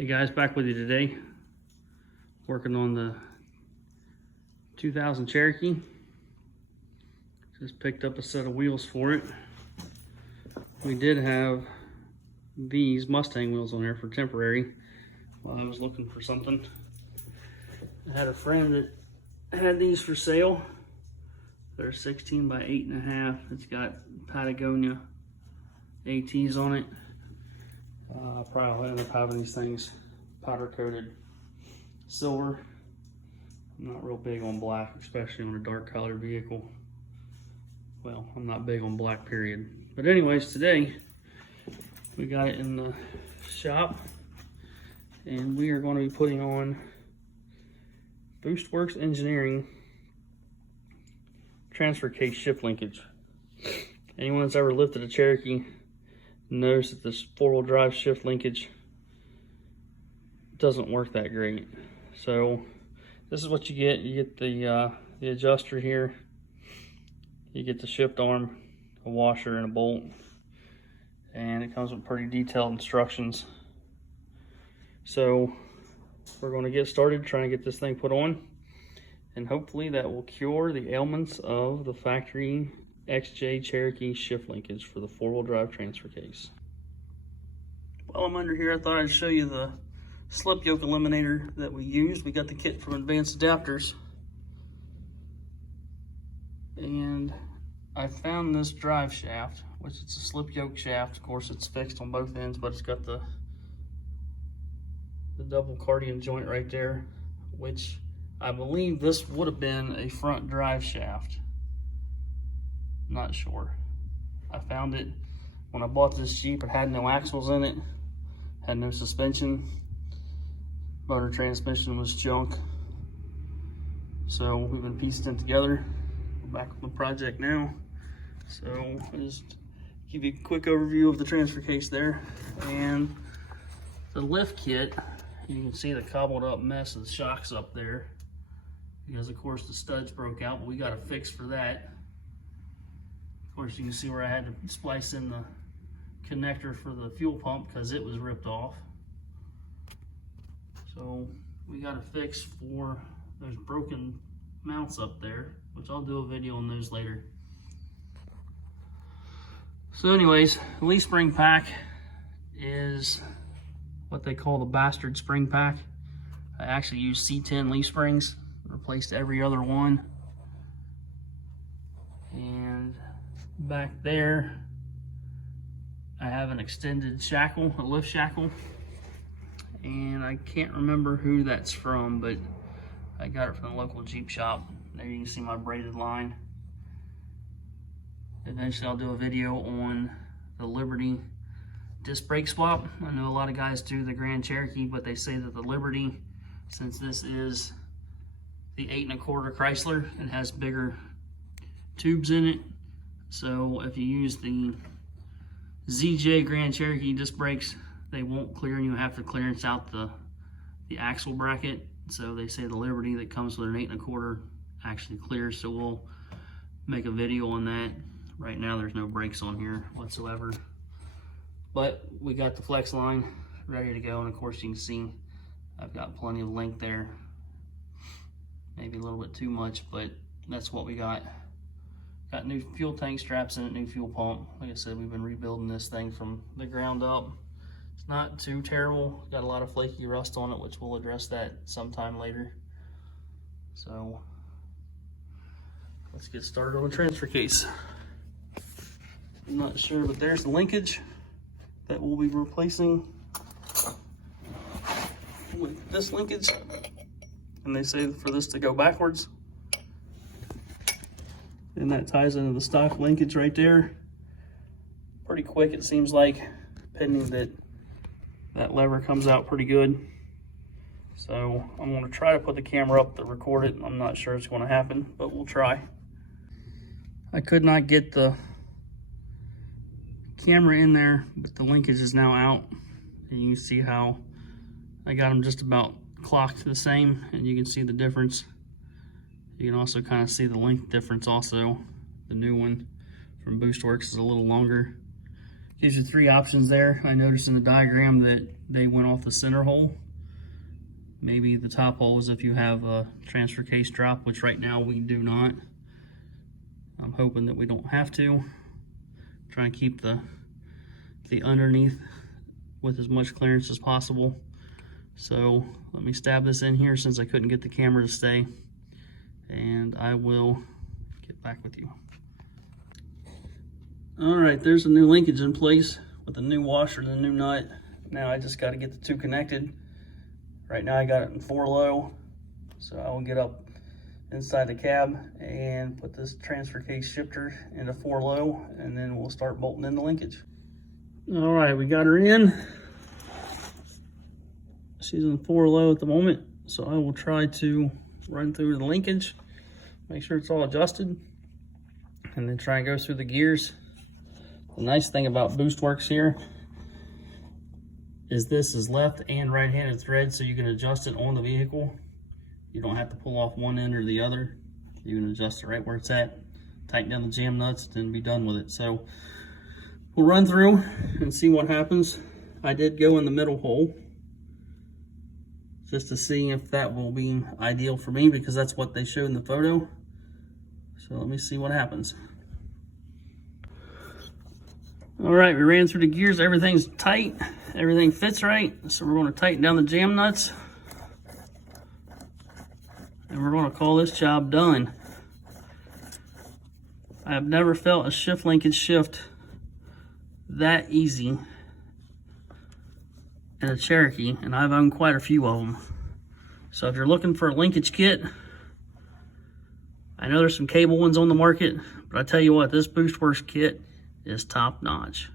Hey guys, back with you today. Working on the 2000 Cherokee. Just picked up a set of wheels for it. We did have these Mustang wheels on there for temporary while I was looking for something. I had a friend that had these for sale. They're 16 by 8.5. It's got Patagonia ATs on it. I'll probably end up having these things powder coated silver. I'm not real big on black, especially on a dark colored vehicle. Well, I'm not big on black, period. But anyways, today we got it in the shop and we are going to be putting on Boostwerks Engineering transfer case shift linkage. Anyone that's ever lifted a Cherokee knows that this four-wheel drive shift linkage doesn't work that great. So this is what you get. You get the adjuster here. You get the shift arm, a washer, and a bolt. And it comes with pretty detailed instructions. So we're going to get started trying to get this thing put on. And hopefully that will cure the ailments of the factory XJ Cherokee shift linkage for the four-wheel drive transfer case. While I'm under here, I thought I'd show you the slip yoke eliminator that we used. We got the kit from Advanced Adapters. And I found this drive shaft, which is a slip yoke shaft. Of course, it's fixed on both ends, but it's got the double cardian joint right there, which I believe this would have been a front drive shaft. Not sure. I found it when I bought this Jeep. It had no axles in it, had no suspension. Motor transmission was junk. So we've been piecing it together. We're back on the project now. So I'll just give you a quick overview of the transfer case there. And the lift kit, you can see the cobbled up mess of the shocks up there, because of course the studs broke out, but we got a fix for that. Of course, you can see where I had to splice in the connector for the fuel pump because it was ripped off. So we got a fix for those broken mounts up there, which I'll do a video on those later. So anyways, the leaf spring pack is what they call the bastard spring pack. I actually used C10 leaf springs, replaced every other one. And back there, I have an extended shackle, a lift shackle. And I can't remember who that's from, but I got it from the local Jeep shop. There you can see my braided line. Eventually I'll do a video on the Liberty disc brake swap. I know a lot of guys do the Grand Cherokee, but they say that the Liberty, since this is the 8 1/4 Chrysler, it has bigger tubes in it. So if you use the ZJ Grand Cherokee disc brakes, they won't clear, and you have to clearance out the axle bracket. So they say the Liberty that comes with an 8 1/4 actually clears. So we'll make a video on that. Right now there's no brakes on here whatsoever. But we got the flex line ready to go, and of course you can see I've got plenty of length there. Maybe a little bit too much, but that's what we got. Got new fuel tank straps in it, new fuel pump. Like I said, we've been rebuilding this thing from the ground up. It's not too terrible. Got a lot of flaky rust on it, which we'll address that sometime later. So let's get started on the transfer case. I'm not sure, but there's the linkage that we'll be replacing with this linkage. And they say for this to go backwards. And that ties into the stock linkage right there. Pretty quick, it seems like, pending that lever comes out pretty good. So I'm going to try to put the camera up to record it. I'm not sure it's going to happen, but we'll try. I could not get the camera in there, but the linkage is now out. And you can see how I got them just about clocked the same, and you can see the difference. You can also kind of see the length difference also. The new one from Boostwerks is a little longer. Gives you 3 options there. I noticed in the diagram that they went off the center hole. Maybe the top hole is if you have a transfer case drop, which right now we do not. I'm hoping that we don't have to. Try and keep the underneath with as much clearance as possible. So let me stab this in here since I couldn't get the camera to stay, and I will get back with you. All right, there's a new linkage in place with the new washer and the new nut. Now I just got to get the 2 connected. Right now I got it in 4 low, so I will get up inside the cab and put this transfer case shifter into 4 low, and then we'll start bolting in the linkage. All right, we got her in. She's in 4 low at the moment, so I will try to run through the linkage, make sure it's all adjusted, and then try and go through the gears. The nice thing about Boostwerks here is this is left and right-handed thread, so you can adjust it on the vehicle. You don't have to pull off one end or the other. You can adjust it right where it's at, tighten down the jam nuts, then be done with it. So we'll run through and see what happens. I did go in the middle hole just to see if that will be ideal for me, because that's what they showed in the photo. So let me see what happens. All right, we ran through the gears. Everything's tight. Everything fits right. So we're going to tighten down the jam nuts, and we're going to call this job done. I have never felt a shift linkage shift that easy in a Cherokee, and I've owned quite a few of them. So if you're looking for a linkage kit, I know there's some cable ones on the market, but I tell you what, this Boostwerks kit is top notch.